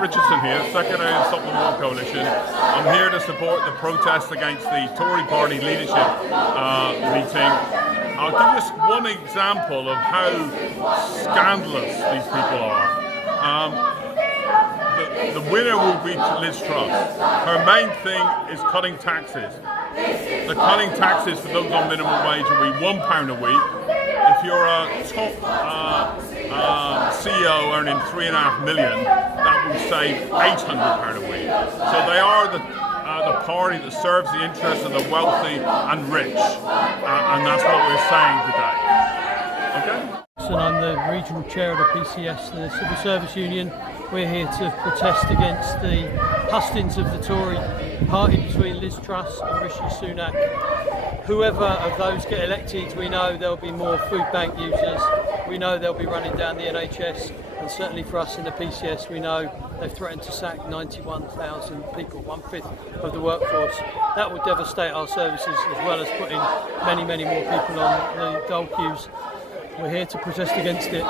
Richardson here, Secretary of the Stop the War Coalition. I'm here to support the protest against the Tory party leadership meeting. I'll give you one example of how scandalous these people are. The winner will be Liz Truss. Her main thing is cutting taxes. The cutting taxes for those on minimum wage will be £1 a week. If you're a top CEO earning £3.5 million, that will save £800 a week. So they are the party that serves the interests of the wealthy and rich, and that's what we're saying today. Okay? And I'm the regional chair of the PCS, the Civil Service Union. We're here to protest against the hustings of the Tory party between Liz Truss and Rishi Sunak. Whoever of those get elected, we know there'll be more food bank users. We know they'll be running down the NHS, and certainly for us in the PCS, we know they've threatened to sack 91,000 people, 1/5 of the workforce. That will devastate our services, as well as putting many, many more people on the dole queues. We're here to protest against it.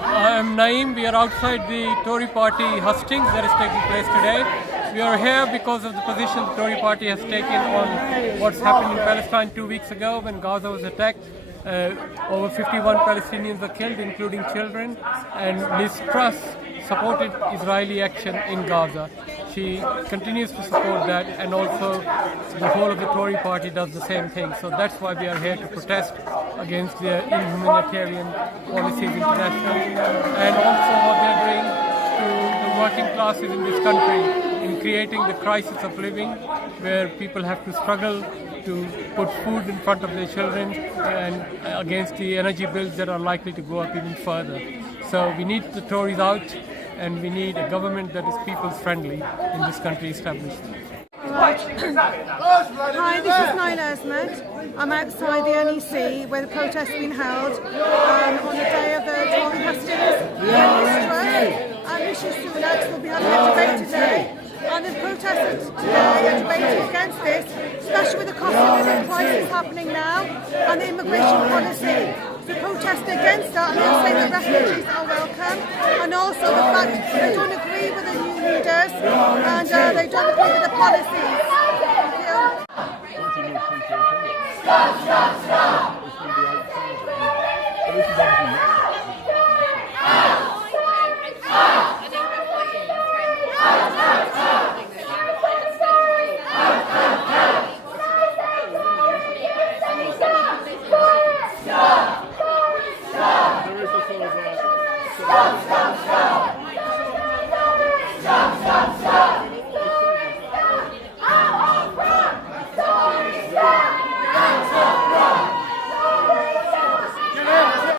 I'm Naeem. We are outside the Tory party hustings that is taking place today. We are here because of the position the Tory party has taken on what's happened in Palestine 2 weeks ago when Gaza was attacked. Over 51 Palestinians were killed, including children, and Liz Truss supported Israeli action in Gaza. She continues to support that, and also the whole of the Tory party does the same thing. So that's why we are here to protest against their inhumanitarian policies internationally, and also what they're doing to the working classes in this country in creating the crisis of living, where people have to struggle to put food in front of their children, and against the energy bills that are likely to go up even further. So we need the Tories out, and we need a government that is people's friendly in this country established. Hi, this is Naila Ahmed. I'm outside the NEC where the protest has been held on the day of the Tory hustings. And Rishi Sunak will be having a debate today. And the protesters today are debating against this, especially with the cost of living crisis happening now and the immigration policy. To protest against that, and they'll say that refugees are welcome, and also the fact that they don't agree with the new leaders and they don't agree with the policies. Thank you.